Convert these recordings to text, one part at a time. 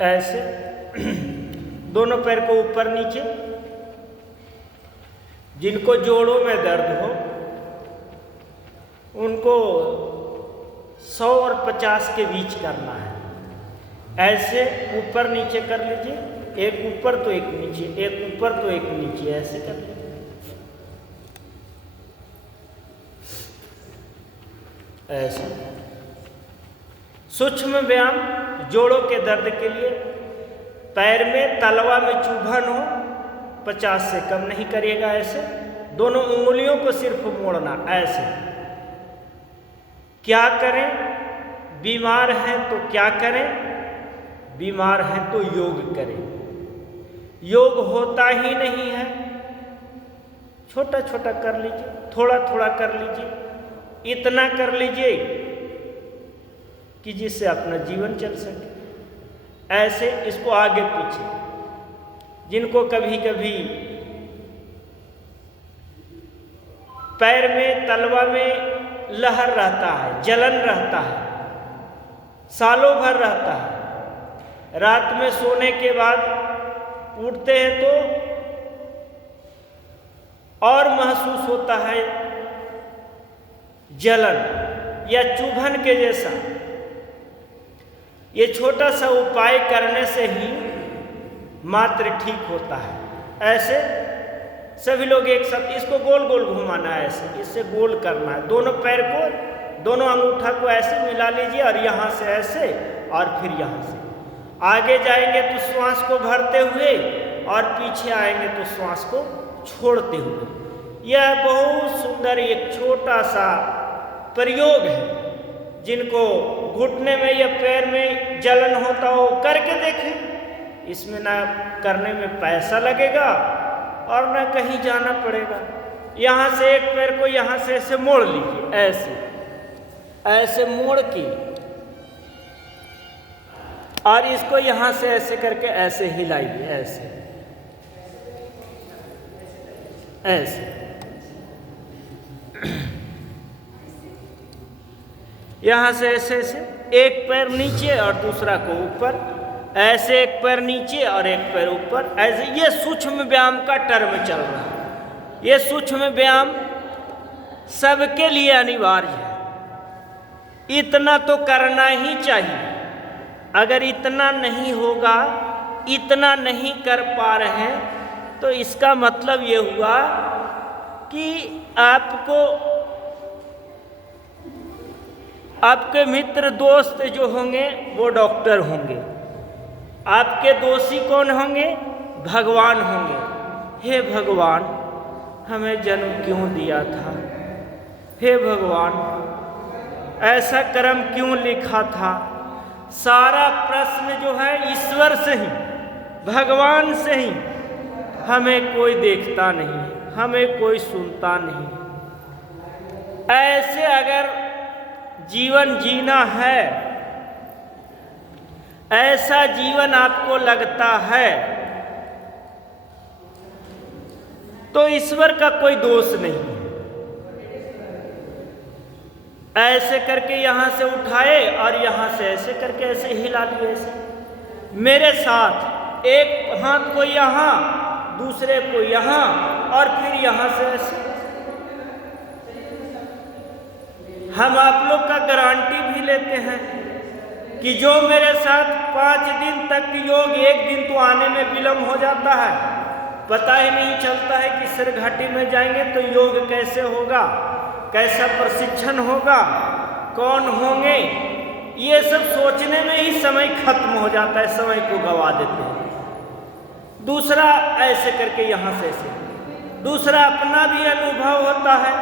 ऐसे दोनों पैर को ऊपर नीचे। जिनको जोड़ों में दर्द हो उनको 100 और 50 के बीच करना है। ऐसे ऊपर नीचे कर लीजिए, एक ऊपर तो एक नीचे, एक ऊपर तो एक नीचे, ऐसे कर लीजिए। ऐसे सूक्ष्म व्यायाम जोड़ों के दर्द के लिए। पैर में तलवा में चुभन हो 50 से कम नहीं करिएगा। ऐसे दोनों उंगलियों को सिर्फ मोड़ना। ऐसे क्या करें? बीमार हैं तो क्या करें? बीमार हैं तो योग करें। योग होता ही नहीं है, छोटा छोटा कर लीजिए, थोड़ा थोड़ा कर लीजिए, इतना कर लीजिए कि जिससे अपना जीवन चल सके। ऐसे इसको आगे पीछे। जिनको कभी कभी पैर में तलवा में लहर रहता है, जलन रहता है, सालों भर रहता है, रात में सोने के बाद उठते हैं तो और महसूस होता है जलन या चुभन के जैसा। ये छोटा सा उपाय करने से ही मात्र ठीक होता है। ऐसे सभी लोग एक साथ इसको गोल गोल घुमाना है। ऐसे इससे गोल करना है। दोनों पैर को, दोनों अंगूठा को ऐसे मिला लीजिए और यहाँ से ऐसे और फिर यहाँ से आगे जाएंगे तो श्वास को भरते हुए और पीछे आएंगे तो श्वास को छोड़ते हुए। यह बहुत सुंदर एक छोटा सा प्रयोग है। जिनको घुटने में या पैर में जलन होता हो करके देखें। इसमें ना करने में पैसा लगेगा और ना कहीं जाना पड़ेगा। यहाँ से एक पैर को यहाँ से ऐसे मोड़ लीजिए, ऐसे ऐसे मोड़ के और इसको यहाँ से ऐसे करके ऐसे हिलाइए, ऐसे ऐसे। यहाँ से ऐसे ऐसे, एक पैर नीचे और दूसरा को ऊपर, ऐसे एक पैर नीचे और एक पैर ऊपर, ऐसे। ये सूक्ष्म व्यायाम का टर्म चल रहा है। ये सूक्ष्म व्यायाम सबके लिए अनिवार्य है। इतना तो करना ही चाहिए। अगर इतना नहीं होगा, इतना नहीं कर पा रहे हैं तो इसका मतलब ये हुआ कि आपके मित्र दोस्त जो होंगे वो डॉक्टर होंगे। आपके दोषी कौन होंगे? भगवान होंगे। हे भगवान, हमें जन्म क्यों दिया था? हे भगवान, ऐसा कर्म क्यों लिखा था? सारा प्रश्न जो है ईश्वर से ही, भगवान से ही। हमें कोई देखता नहीं, हमें कोई सुनता नहीं। ऐसे अगर जीवन जीना है, ऐसा जीवन आपको लगता है तो ईश्वर का कोई दोष नहीं है। ऐसे करके यहाँ से उठाए और यहाँ से ऐसे करके ऐसे हिला लिए। ऐसे मेरे साथ एक हाथ को यहाँ, दूसरे को यहाँ और फिर यहाँ से ऐसे। हम आप लोग का गारंटी भी लेते हैं कि जो मेरे साथ 5 दिन तक योग, एक दिन तो आने में विलम्ब हो जाता है, पता ही नहीं चलता है कि सिर घाटी में जाएंगे तो योग कैसे होगा, कैसा प्रशिक्षण होगा, कौन होंगे, ये सब सोचने में ही समय खत्म हो जाता है, समय को गवा देते हैं। दूसरा ऐसे करके यहाँ से ऐसे। दूसरा अपना भी अनुभव होता है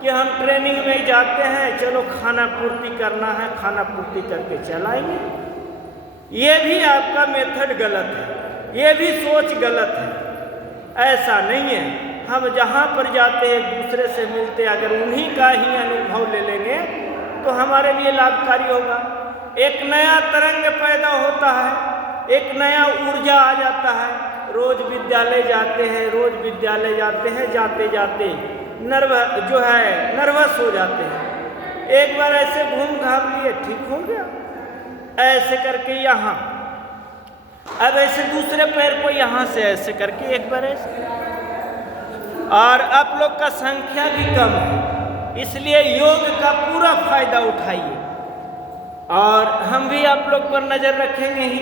कि हम ट्रेनिंग में जाते हैं, चलो खाना पूर्ति करना है, खाना पूर्ति करके चलाएंगे। ये भी आपका मेथड गलत है, ये भी सोच गलत है। ऐसा नहीं है। हम जहाँ पर जाते हैं, दूसरे से मिलते, अगर उन्हीं का ही अनुभव ले लेंगे तो हमारे लिए लाभकारी होगा। एक नया तरंग पैदा होता है, एक नया ऊर्जा आ जाता है। रोज विद्यालय जाते हैं, रोज विद्यालय जाते हैं, जाते जाते नर्वस हो जाते हैं। एक बार ऐसे घूम घाम लिए, ठीक हो गया। ऐसे करके यहाँ अब ऐसे दूसरे पैर को यहाँ से ऐसे करके एक बार ऐसे। और आप लोग का संख्या भी कम है, इसलिए योग का पूरा फायदा उठाइए। और हम भी आप लोग पर नज़र रखेंगे ही,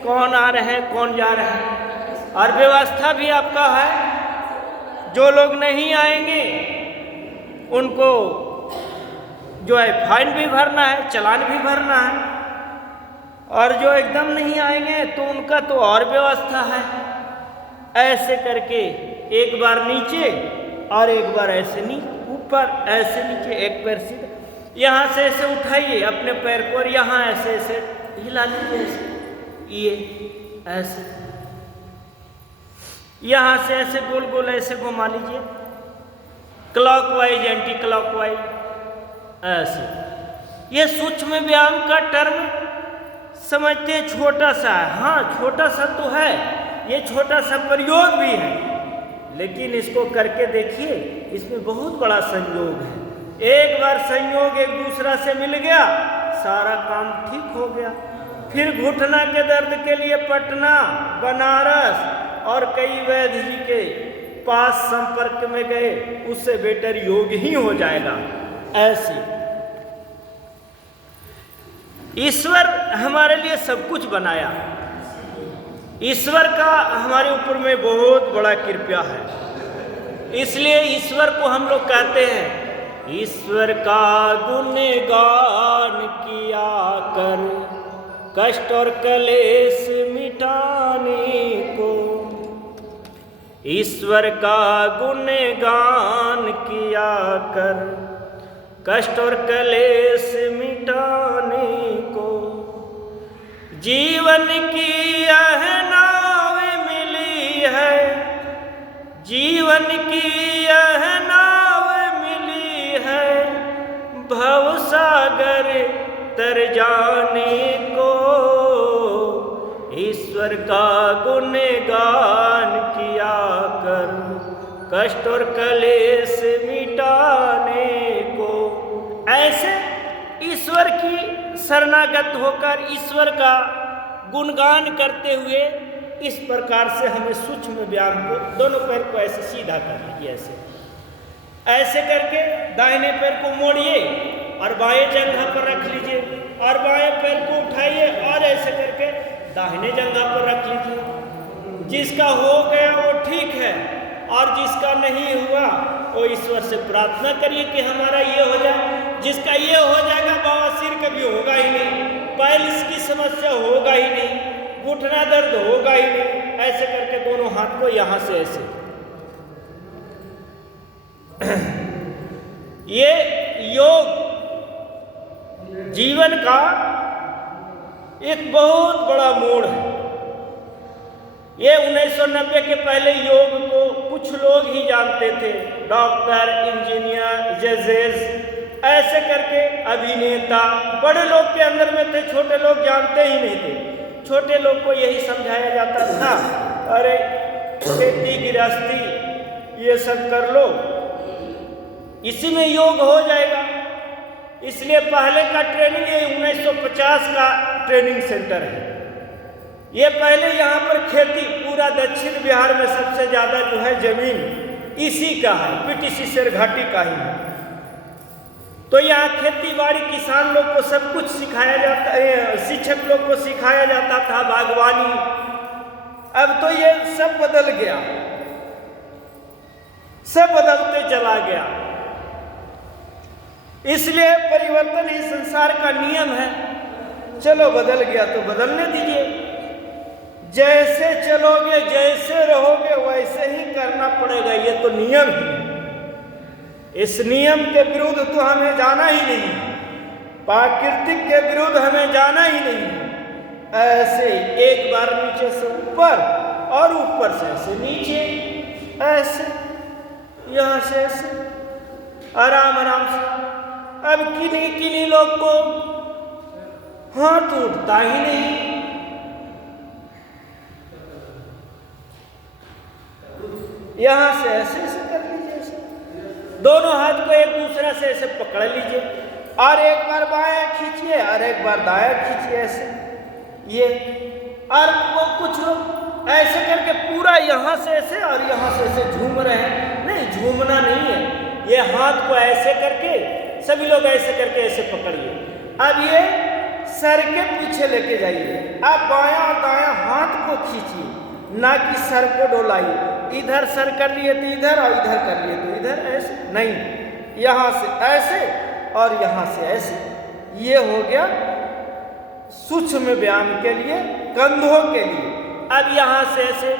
कौन आ रहे हैं कौन जा रहे हैं। और व्यवस्था भी आपका है, जो लोग नहीं आएंगे उनको जो है फाइन भी भरना है, चालान भी भरना है। और जो एकदम नहीं आएंगे तो उनका तो और व्यवस्था है। ऐसे करके एक बार नीचे और एक बार ऐसे ऊपर, ऐसे नीचे, एक पैर सीधा। यहाँ से ऐसे उठाइए अपने पैर को और यहाँ ऐसे ऐसे हिला लीजिए, ऐसे ये ऐसे, यहाँ से ऐसे गोल गोल ऐसे घुमा लीजिए, क्लॉकवाइज एंटी क्लॉकवाइज ऐसे। ये सूक्ष्म व्यायाम का टर्म समझते हैं छोटा सा है, हाँ छोटा सा तो है, ये छोटा सा प्रयोग भी है, लेकिन इसको करके देखिए, इसमें बहुत बड़ा संयोग है। एक बार संयोग एक दूसरा से मिल गया, सारा काम ठीक हो गया। फिर घुटना के दर्द के लिए पटना, बनारस और कई वैद्य जी के पास संपर्क में गए, उससे बेटर योग ही हो जाएगा। ऐसे ईश्वर हमारे लिए सब कुछ बनाया, ईश्वर का हमारे ऊपर में बहुत बड़ा कृपा है, इसलिए ईश्वर को हम लोग कहते हैं ईश्वर का गुणगान किया कर, कष्ट और कलेश मिटाने को। ईश्वर का गुणगान किया कर, कष्ट और कलेश मिटाने को। जीवन की यह नाव मिली है, जीवन की यह नाव मिली है, भवसागर तर जाने को। ईश्वर का गुणगान किया कर, कष्ट और कलेश मिटाने को। ऐसे ईश्वर की शरणागत होकर ईश्वर का गुणगान करते हुए इस प्रकार से हमें सूक्ष्म व्यायाम को, दोनों पैर को ऐसे सीधा कर लीजिए, ऐसे करके दाहिने पैर को मोड़िए और बाएं जंघा पर रख लीजिए, और बाएं पैर को उठाइए और ऐसे करके दाहिने जंघा पर रख लीजिए। जिसका हो गया वो ठीक है, और जिसका नहीं हुआ वो ईश्वर से प्रार्थना करिए कि हमारा ये हो जाए। जिसका ये हो जाएगा बवासीर कभी होगा ही नहीं, पाइल्स की समस्या होगा ही नहीं, घुटना दर्द होगा ही नहीं। ऐसे करके दोनों हाथ को यहाँ से ऐसे, ये योग जीवन का एक बहुत बड़ा मोड़ है। ये 1990 के पहले योग को कुछ लोग ही जानते थे, डॉक्टर, इंजीनियर, जजेस, ऐसे करके अभिनेता बड़े लोग के अंदर में थे, छोटे लोग जानते ही नहीं थे। छोटे लोग को यही समझाया जाता था, अरे खेती गृहस्थी ये सब कर लो, इसी में योग हो जाएगा। इसलिए पहले का ट्रेनिंग ये 1950 का ट्रेनिंग सेंटर है। ये पहले यहाँ पर खेती, पूरा दक्षिण बिहार में सबसे ज़्यादा जो है जमीन इसी का है, पीटीसी शेर घाटी का ही है। तो यहाँ खेती बाड़ी किसान लोग को सब कुछ सिखाया जाता है, शिक्षक लोग को सिखाया जाता था, बागवानी। अब तो ये सब बदल गया, सब बदलते चला गया। इसलिए परिवर्तन ही संसार का नियम है। चलो बदल गया तो बदलने दीजिए, जैसे चलोगे जैसे रहोगे वैसे ही करना पड़ेगा, ये तो नियम है। इस नियम के विरुद्ध तो हमें जाना ही नहीं, प्राकृतिक के विरुद्ध हमें जाना ही नहीं। ऐसे एक बार नीचे से ऊपर और ऊपर से ऐसे नीचे, ऐसे यहाँ से ऐसे आराम आराम से। अब किन्हीं किन्हीं लोग को हाथ उठता ही नहीं, यहाँ से ऐसे ऐसे कर लीजिए, ऐसे दोनों हाथ को एक दूसरे से ऐसे पकड़ लीजिए और एक बार बाएं खींचिए और एक बार दाएं खींचिए, ऐसे। ये और वो कुछ लोग ऐसे करके पूरा यहाँ से ऐसे और यहाँ से ऐसे झूम रहे हैं। नहीं, झूमना नहीं है, ये हाथ को ऐसे करके सभी लोग ऐसे करके ऐसे पकड़िए। अब ये सर के पीछे लेके जाइए, आप बायां और दायां हाथ को खींचिए, ना कि सर को डोलाइए। इधर सर कर लिए तो इधर और इधर कर लिए तो इधर, ऐसे नहीं, यहाँ से ऐसे और यहाँ से ऐसे। ये हो गया सूक्ष्म व्यायाम के लिए, कंधों के लिए। अब यहाँ से ऐसे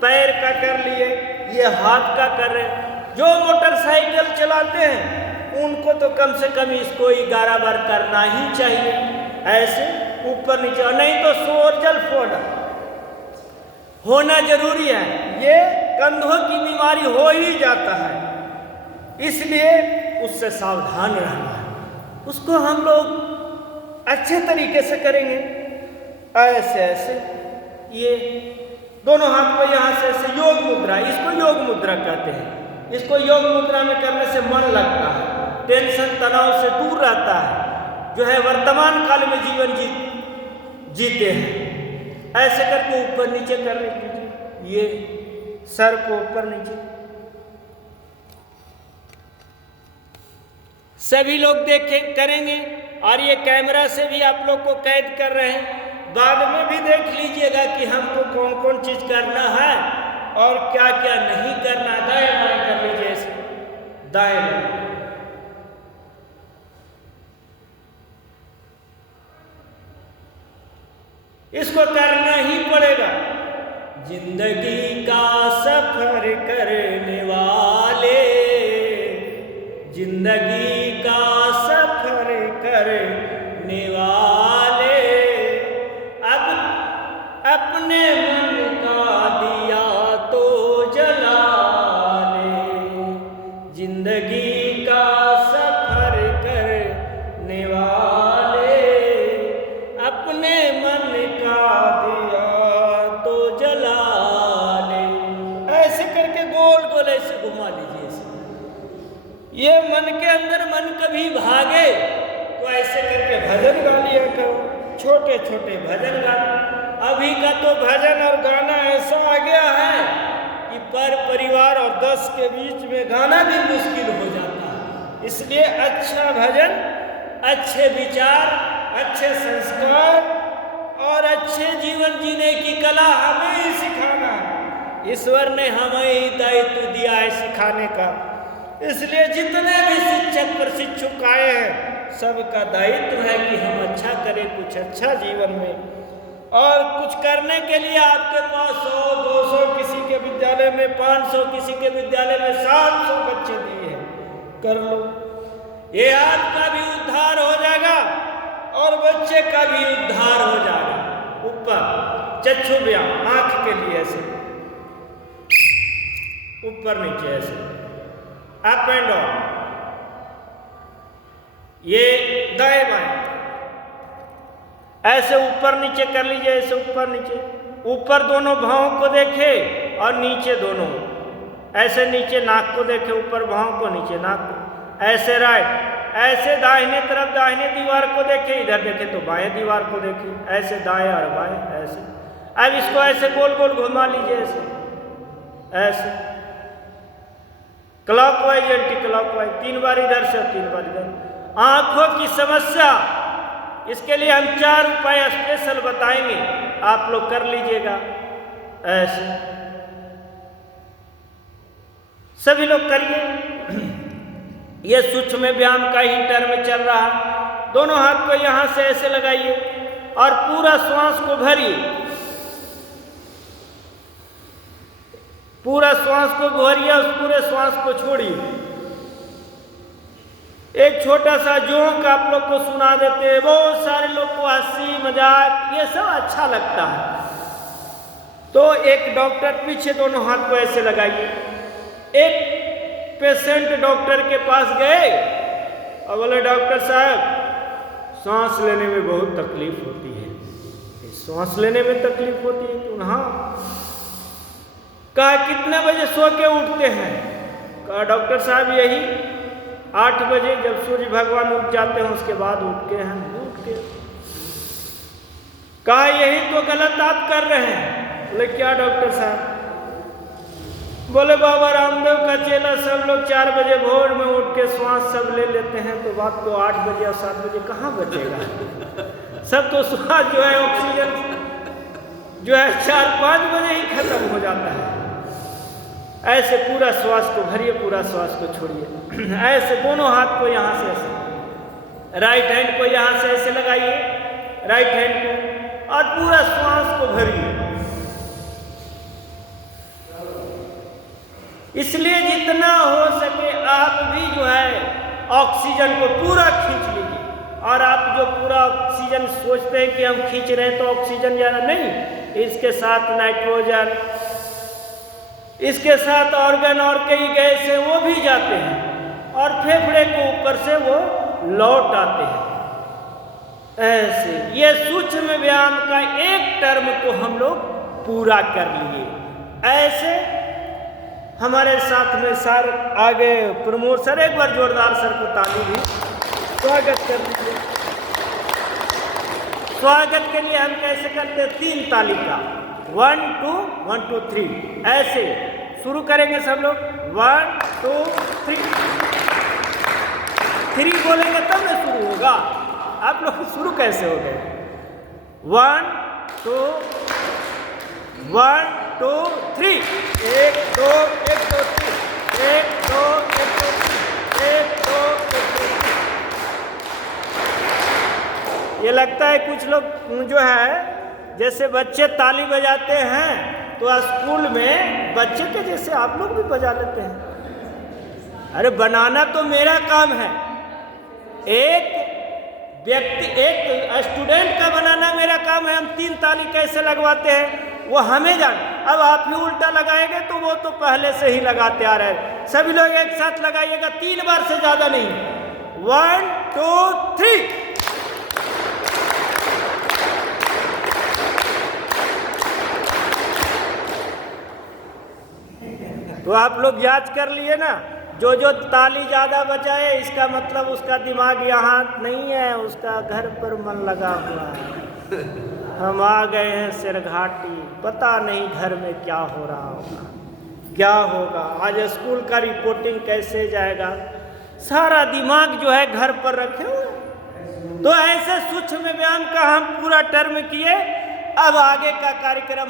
पैर का कर लिए, ये हाथ का कर रहे। जो मोटरसाइकिल चलाते हैं उनको तो कम से कम इसको 11 बार करना ही चाहिए, ऐसे ऊपर नीचे, और नहीं तो सोरजल फोड़ा होना जरूरी है। ये कंधों की बीमारी हो ही जाता है, इसलिए उससे सावधान रहना है। उसको हम लोग अच्छे तरीके से करेंगे, ऐसे ऐसे, ये दोनों हाथ को यहाँ से ऐसे, योग मुद्रा, इसको योग मुद्रा कहते हैं। इसको योग मुद्रा में करने से मन लगता है, टेंशन तनाव से दूर रहता है, जो है वर्तमान काल में जीवन जीते हैं। ऐसे करके ऊपर नीचे कर लीजिए, ये सर को ऊपर नीचे। सभी लोग देखें करेंगे, और ये कैमरा से भी आप लोग को कैद कर रहे हैं। बाद में भी देख लीजिएगा कि हमको कौन कौन चीज करना है और क्या क्या नहीं करना। दाएं बाएं कर लीजिए, ऐसे दाएं बाएं। इसको करना ही पड़ेगा। जिंदगी का सफर करने वाले, जिंदगी का सफर करने वाले, अब अपने मन का दिया तो जला ले। जिंदगी का सफर करने वाले, अपने मन का दिया तो जला ले। ऐसे करके गोल गोल ऐसे घुमा लीजिए इसे। ये मन के अंदर मन कभी भागे तो ऐसे करके भजन गा लिया करो, छोटे छोटे भजन गा। अभी का तो भजन और गाना ऐसा आ गया है कि पर परिवार और 10 के बीच में गाना भी मुश्किल हो जाता है। इसलिए अच्छा भजन, अच्छे विचार, अच्छे संस्कार और अच्छे जीवन जीने की कला हमें ही सिखाना है। ईश्वर ने हमें ही दायित्व दिया है सिखाने का। इसलिए जितने भी शिक्षक प्रशिक्षक आए हैं, सबका दायित्व है कि हम अच्छा करें, कुछ अच्छा जीवन में। और कुछ करने के लिए आपके पास 100, 200, किसी के विद्यालय में 500, किसी के विद्यालय में 700 बच्चे दिए हैं, कर लो। ये आपका भी उद्धार हो जाएगा और बच्चे का भी उद्धार हो जाएगा। ऊपर चक्षु व्यायाम, आंख के लिए ऐसे ऊपर नीचे ऐसे, अप एंड डाउन, ये दाएं बाएं ऐसे ऊपर नीचे कर लीजिए, ऐसे ऊपर नीचे। ऊपर दोनों भावों को देखे और नीचे दोनों, ऐसे नीचे नाक को देखे, ऊपर भावों को, नीचे नाक को, ऐसे राइट, ऐसे दाहिने तरफ दाहिने दीवार को देखे, इधर देखे तो बाएं दीवार को देखे, ऐसे दाएं और बाएं ऐसे। अब इसको ऐसे गोल गोल घुमा लीजिए, ऐसे ऐसे, क्लॉकवाइज एंटी क्लॉकवाइज, 3 बार इधर से 3 बार इधर। आंखों की समस्या, इसके लिए हम 4 उपाय स्पेशल बताएंगे, आप लोग कर लीजिएगा ऐसे। सभी लोग करिए। यह सूक्ष्म व्यायाम का ही टर्म चल रहा। दोनों हाथ को यहां से ऐसे लगाइए और पूरा श्वास को भरिए, पूरा श्वास को भरिए, उस पूरे श्वास को छोड़िए। एक छोटा सा जोक आप लोग को सुना देते हैं। बहुत सारे लोग को हंसी मजाक ये सब अच्छा लगता है। तो एक डॉक्टर, पीछे दोनों हाथ को ऐसे लगाइए। एक पेशेंट डॉक्टर के पास गए और बोले, डॉक्टर साहब सांस लेने में बहुत तकलीफ होती है। सांस लेने में तकलीफ होती है? तो हाँ। कहा कितने बजे सो के उठते हैं? कहा डॉक्टर साहब यही 8 बजे, जब सूर्य भगवान उठ जाते हैं उसके बाद उठ के हम उठ के। कहा यही तो गलत आप कर रहे हैं। बोले क्या डॉक्टर साहब? बोले बाबा रामदेव का चेला सब लोग 4 बजे भोर में उठ के श्वास सब ले लेते हैं, तो बात को 8 बजे और 7 बजे कहाँ बचेगा? सब तो श्वास जो है ऑक्सीजन जो है 4-5 बजे ही खत्म हो जाता है। ऐसे पूरा श्वास को भरिए, पूरा श्वास को छोड़िए। ऐसे दोनों हाथ को यहाँ से ऐसे, राइट हैंड को यहाँ से ऐसे लगाइए, राइट हैंड को, और पूरा श्वास को भरिए। इसलिए जितना हो सके आप भी जो है ऑक्सीजन को पूरा खींच लीजिए। और आप जो पूरा ऑक्सीजन सोचते हैं कि हम खींच रहे हैं तो ऑक्सीजन ज़्यादा नहीं, इसके साथ नाइट्रोजन, इसके साथ ऑर्गन और कई गैस हैं वो भी जाते हैं और फेफड़े को ऊपर से वो लौट आते हैं। ऐसे ये सूक्ष्म व्यायाम का एक टर्म को हम लोग पूरा कर लिए। ऐसे हमारे साथ में सर आगे प्रमोद सर, एक बार जोरदार सर को ताली भी स्वागत कर लीजिए। स्वागत के लिए हम कैसे करते हैं? 3 ताली का 1 2 1 2 3 ऐसे शुरू करेंगे सब लोग। 1 2 3 3 बोलेंगे तब ना शुरू होगा। आप लोग शुरू कैसे हो गए? 1 2 1 2 3 1 2 1 2 3 1 2 1 2 3 1 2 1 2 3। ये लगता है कुछ लोग जो है जैसे बच्चे ताली बजाते हैं तो स्कूल में बच्चे के जैसे आप लोग भी बजा लेते हैं। अरे बनाना तो मेरा काम है, एक व्यक्ति एक स्टूडेंट का बनाना मेरा काम है। हम 3 ताली कैसे लगवाते हैं वो हमें जान। अब आप ही उल्टा लगाएंगे तो वो तो पहले से ही लगाते आ रहे हैं। सभी लोग एक साथ लगाइएगा, 3 बार से ज़्यादा नहीं। 1 2 3। तो आप लोग याद कर लिए ना, जो जो ताली ज़्यादा बजाए इसका मतलब उसका दिमाग यहाँ नहीं है, उसका घर पर मन लगा हुआ है। हम आ गए हैं सिरघाटी, पता नहीं घर में क्या हो रहा होगा, क्या होगा, आज स्कूल का रिपोर्टिंग कैसे जाएगा, सारा दिमाग जो है घर पर रखे हुए। तो ऐसे सूक्ष्म व्यायाम का हम पूरा टर्म किए। अब आगे का कार्यक्रम